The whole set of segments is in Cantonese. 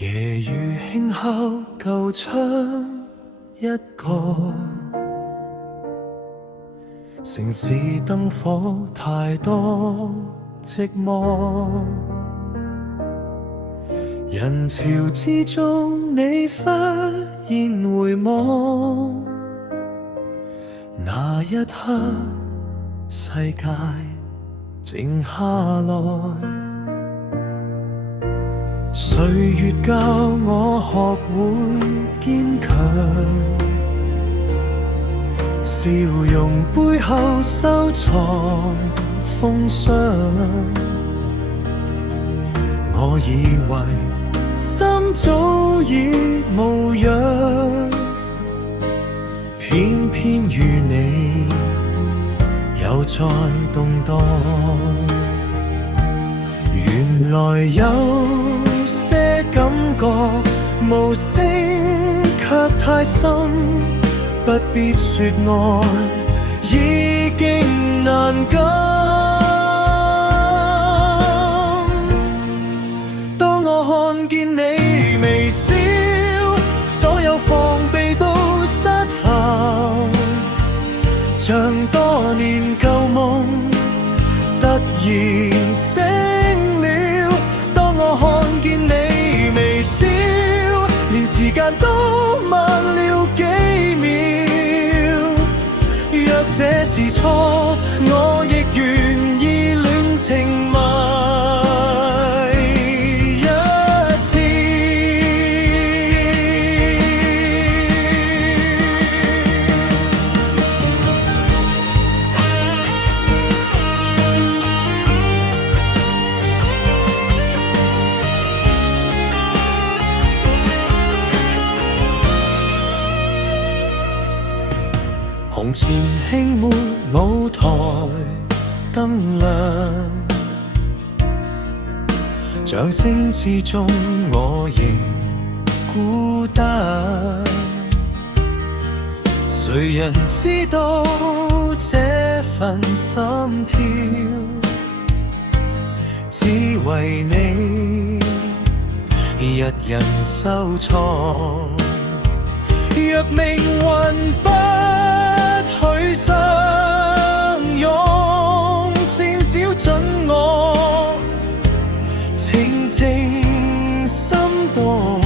夜雨輕敲舊窗一個，城市燈火太多寂寞，人潮之中你忽然回望，那一刻世界靜下來。歲月教我學會堅強，笑容背後收藏風霜。我以為心早已無恙，偏偏與你又再動盪。原來有些感覺無聲卻太深，不必說愛已經難禁。當我看見你微笑，所有防備都失效，像多年舊夢突然醒了。當我看見你微笑，連時間都慢了幾秒。若這是錯，我亦願意戀情埋一次。紅前輕抹舞台燈亮，掌聲之中我仍孤單。誰人知道這份心跳，只為你一人收藏。若命運不許相擁，至少准我靜靜心動，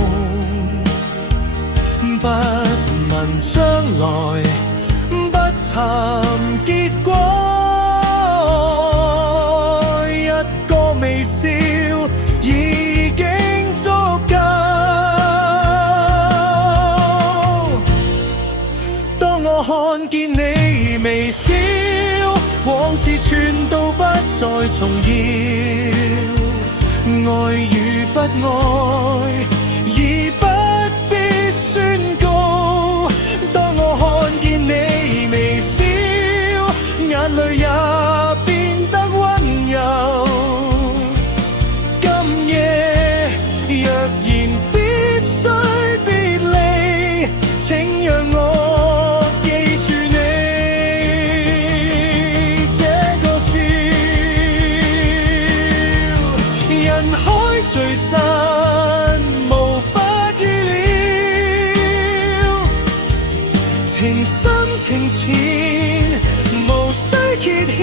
不問將來，不談結果，一個微笑已經足夠。當我看見你微笑，往事全都不再重要，愛與不愛已不必宣告。當我看見你微笑，眼淚也變得溫柔。今夜若然必須別離，請讓我記住你這個笑。人海聚散無法預料，情深情淺無需揭曉，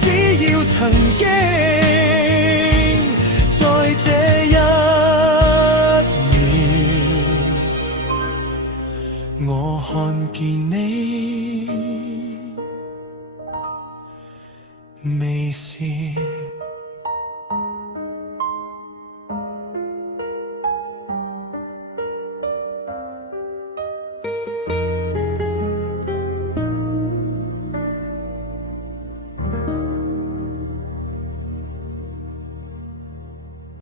只要曾經在這一秒，我看見你微笑。